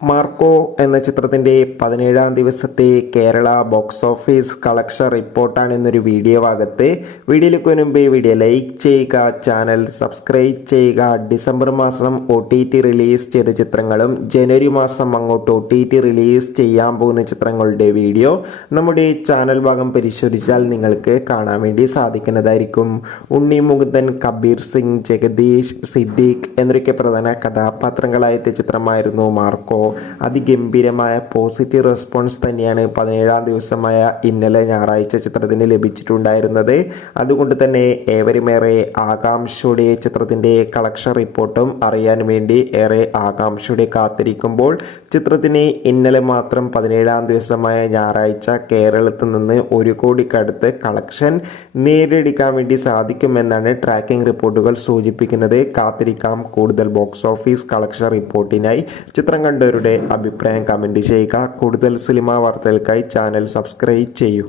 Marco എന്ന ചിത്രത്തിൻ്റെ 17-ാം ദിവസത്തെ കേരള ബോക്സ് ഓഫീസ് കളക്ഷൻ റിപ്പോർട്ടാണ് ഇന്നൊരു വീഡിയോ ഭാഗത്ത്. വീഡിയോയിലേക്ക് മുൻപ് വീഡിയോ ലൈക്ക് ചെയ്യുക, ചാനൽ സബ്സ്ക്രൈബ് ചെയ്യുക. ഡിസംബർ മാസം OTT റിലീസ് ചെയ്ത ചിത്രങ്ങളും ജനുവരി മാസം അങ്ങോട്ട് OTT റിലീസ് ചെയ്യാൻ പോകുന്ന ചിത്രങ്ങളുടെ വീഡിയോ നമ്മുടെ ചാനൽ ഭാഗം പരിശോധിച്ചാൽ നിങ്ങൾക്ക് കാണാൻ വേണ്ടി സാധിക്കുന്നതായിരിക്കും. ഉണ്ണി മുകുന്ദൻ, കബീർ സിംഗ്, ജഗദീഷ്, സിദ്ദീഖ് എന്നൊക്കെ പ്രധാന കഥാപാത്രങ്ങളായ ചിത്രമായിരുന്നു മാർക്കോ. അതിഗംഭീരമായ പോസിറ്റീവ് റെസ്പോൺസ് തന്നെയാണ് 17-ാം ദിവസമായ ഇന്നലെ ഞായറാഴ്ച ചിത്രത്തിന് ലഭിച്ചിട്ടുണ്ടായിരുന്നത്. അതുകൊണ്ട് തന്നെ ഏവരുമേറെ ആകാംക്ഷയുടെ ചിത്രത്തിൻ്റെ കളക്ഷൻ റിപ്പോർട്ടും അറിയാൻ വേണ്ടി ഏറെ ആകാംക്ഷയുടെ കാത്തിരിക്കുമ്പോൾ ചിത്രത്തിന് ഇന്നലെ മാത്രം 17-ാം ദിവസമായ ഞായറാഴ്ച കേരളത്തിൽ നിന്ന് 1 കോടിക്കടുത്ത് കളക്ഷൻ നേടിയെടുക്കാൻ വേണ്ടി സാധിക്കുമെന്നാണ് ട്രാക്കിംഗ് റിപ്പോർട്ടുകൾ സൂചിപ്പിക്കുന്നത്. കാത്തിരിക്കാം കൂടുതൽ ബോക്സ് ഓഫീസ് കളക്ഷൻ റിപ്പോർട്ടിനായി. ചിത്രം കണ്ടവരുടെ അഭിപ്രായം കമൻറ്റ് ചെയ്യുക. കൂടുതൽ സിനിമാ വാർത്തകൾക്കായി ചാനൽ സബ്സ്ക്രൈബ് ചെയ്യൂ.